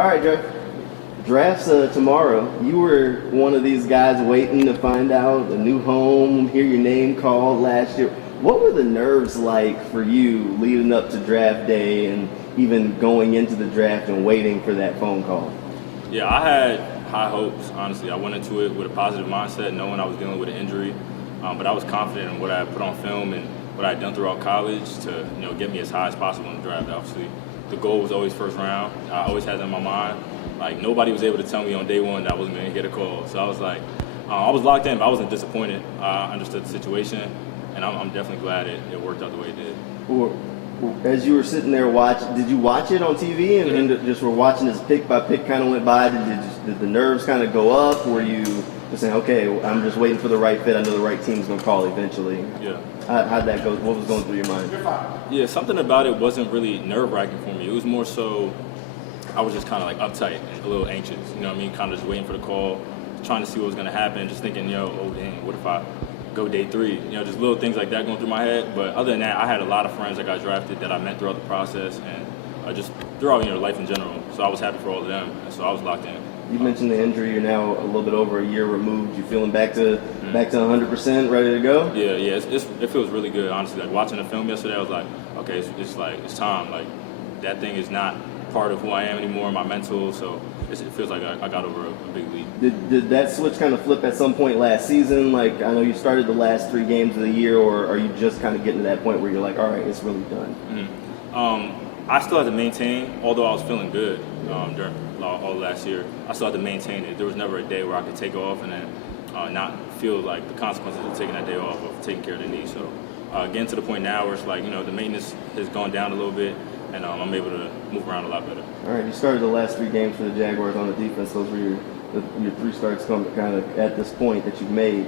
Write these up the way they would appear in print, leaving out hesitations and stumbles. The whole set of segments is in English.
All right, Joe. Draft's tomorrow. You were one of these guys waiting to find out a new home, hear your name called last year. What were the nerves like for you leading up to draft day and even going into the draft and waiting for that phone call? Yeah, I had high hopes, honestly. I went into it with a positive mindset, knowing I was dealing with an injury. But I was confident in what I had put on film and what I had done throughout college to get me as high as possible in the draft. Obviously, the goal was always first round. I always had that in my mind. Like, nobody was able to tell me on day one that I wasn't going to get a call. So I was like, I was locked in, but I wasn't disappointed. I understood the situation, and I'm definitely glad it worked out the way it did. Well, as you were sitting there did you watch it on TV and just were watching as pick by pick kind of went by? Did the nerves kind of go up? Were you just saying, okay, I'm just waiting for the right fit. I know the right team's going to call eventually. Yeah. How'd that go? What was going through your mind? Yeah, something about it wasn't really nerve-wracking for me. It was more so I was just kind of like uptight and a little anxious. You know what I mean? Kind of just waiting for the call, trying to see what was going to happen, just thinking, oh, dang, what if I go day 3? Just little things like that going through my head. But other than that, I had a lot of friends that got drafted that I met throughout the process and just throughout life in general. So I was happy for all of them, and so I was locked in. You mentioned the injury. You're now a little bit over a year removed. You feeling back to 100%, ready to go? Yeah. It feels really good, honestly. Like, watching the film yesterday, I was like, okay, it's time. Like, that thing is not part of who I am anymore, my mental. So it feels like I got over a big lead. Did that switch kind of flip at some point last season? Like, I know you started the last 3 games of the year, or are you just kind of getting to that point where you're like, all right, it's really done? I still had to maintain, although I was feeling good during all last year. I still had to maintain it. There was never a day where I could take off and then not feel like the consequences of taking that day off of taking care of the knee. So getting to the point now where it's like, the maintenance has gone down a little bit, and I'm able to move around a lot better. All right, you started the last 3 games for the Jaguars on the defense. Those were your 3 starts kind of at this point that you've made.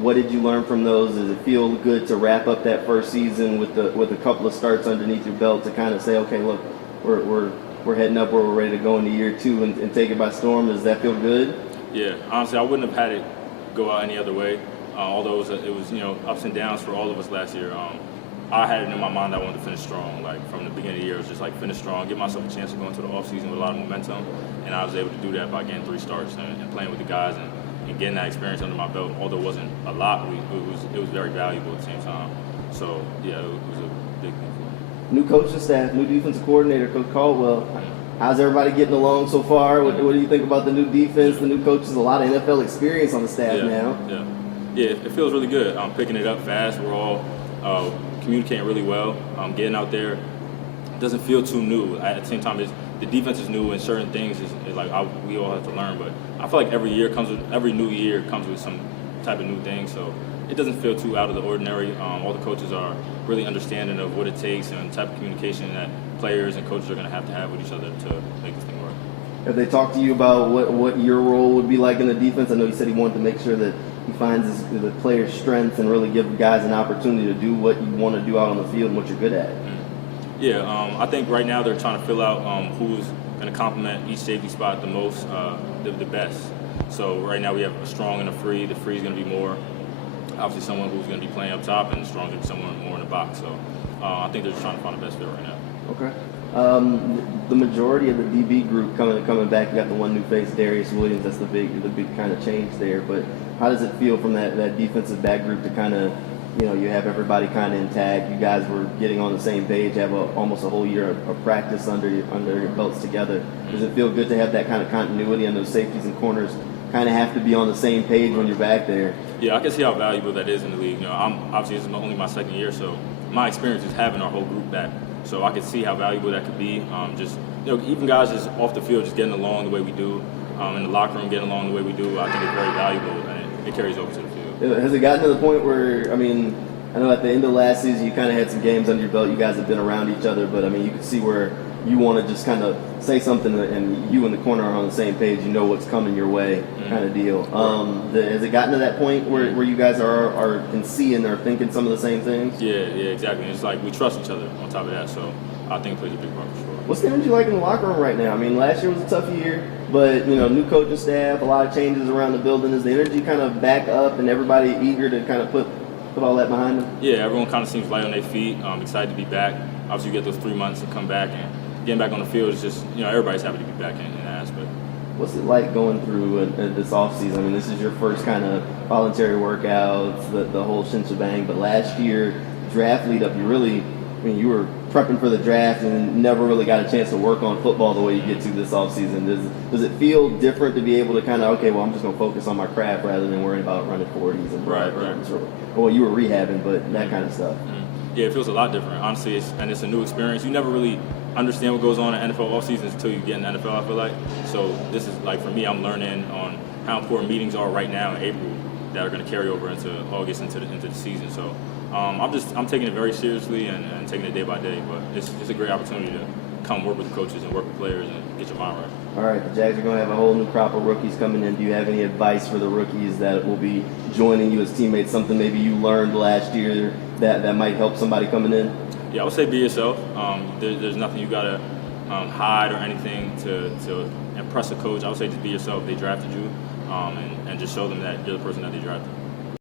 What did you learn from those? Does it feel good to wrap up that first season with a couple of starts underneath your belt to kind of say, okay, look, we're heading up where we're ready to go into year 2 and take it by storm? Does that feel good? Yeah, honestly, I wouldn't have had it go out any other way. Although it was ups and downs for all of us last year. I had it in my mind that I wanted to finish strong. Like, from the beginning of the year, it was just like finish strong, give myself a chance to go into the offseason with a lot of momentum, and I was able to do that by getting 3 starts and playing with the guys and getting that experience under my belt. Although it wasn't a lot, it was very valuable at the same time. So yeah, it was a big thing for me. New coaching staff, new defensive coordinator, Coach Caldwell. How's everybody getting along so far? What do you think about the new defense, the new coaches? A lot of NFL experience on the staff now. Yeah, it feels really good. I'm picking it up fast. We're all communicating really well. Getting out there doesn't feel too new. At the same time, the defense is new, and certain things is like we all have to learn. But I feel like every new year comes with some type of new thing. So it doesn't feel too out of the ordinary. All the coaches are really understanding of what it takes and the type of communication that players and coaches are going to have with each other to make this thing work. Have they talked to you about what your role would be like in the defense? I know you said he wanted to make sure that he finds the player's strengths and really give guys an opportunity to do what you want to do out on the field and what you're good at. Yeah, I think right now they're trying to fill out who's going to complement each safety spot the most, the best. So right now we have a strong and a free. The free is going to be more, obviously, someone who's going to be playing up top, and the strong is going to be someone more in the box. So I think they're just trying to find the best fit right now. Okay. The majority of the DB group coming back, you got the one new face, Darius Williams. That's the big kind of change there. But how does it feel from that defensive back group to kind of, you have everybody kind of intact? You guys were getting on the same page, have almost a whole year of practice under your belts together. Does it feel good to have that kind of continuity, and those safeties and corners kind of have to be on the same page when you're back there? Yeah, I can see how valuable that is in the league. Obviously this is only my second year, so my experience is having our whole group back. So I can see how valuable that could be. Even guys just off the field, just getting along the way we do, in the locker room getting along the way we do, I think it's very valuable, and it carries over to the field. Has it gotten to the point where, I know at the end of last season you kind of had some games under your belt, you guys have been around each other, but you could see where you want to just kind of say something and you and the corner are on the same page, you know what's coming your way, kind of deal. Has it gotten to that point where you guys can see and are thinking some of the same things? Yeah, exactly. It's like we trust each other on top of that, so I think it plays a big part for sure. What's the energy like in the locker room right now? Last year was a tough year, but new coaching staff, a lot of changes around the building. Is the energy kind of back up and everybody eager to kind of put all that behind them? Yeah, everyone kind of seems light on their feet, excited to be back. Obviously, you get those 3 months to come back and getting back on the field is just, everybody's happy to be back in that aspect. What's it like going through this offseason? I mean, this is your first kind of voluntary workouts, the whole shebang. But last year, draft lead up, you were prepping for the draft and never really got a chance to work on football the way you get to this offseason. Does it feel different to be able to kind of, okay, well, I'm just going to focus on my craft rather than worrying about running 40s and Right. Well, you were rehabbing, but that kind of stuff. Mm-hmm. Yeah, it feels a lot different. Honestly, it's a new experience. You never really understand what goes on in NFL offseasons until you get in the NFL, I feel like. So this is, like, for me, I'm learning on how important meetings are right now in April that are going to carry over into August, into the season. So I'm taking it very seriously and taking it day by day. But it's a great opportunity to come work with the coaches and work with players and get your mind right. All right, the Jags are going to have a whole new crop of rookies coming in. Do you have any advice for the rookies that will be joining you as teammates, something maybe you learned last year that might help somebody coming in? Yeah, I would say be yourself. There's nothing you got to hide or anything to impress a coach. I would say just be yourself. They drafted you, and just show them that you're the person that they drafted.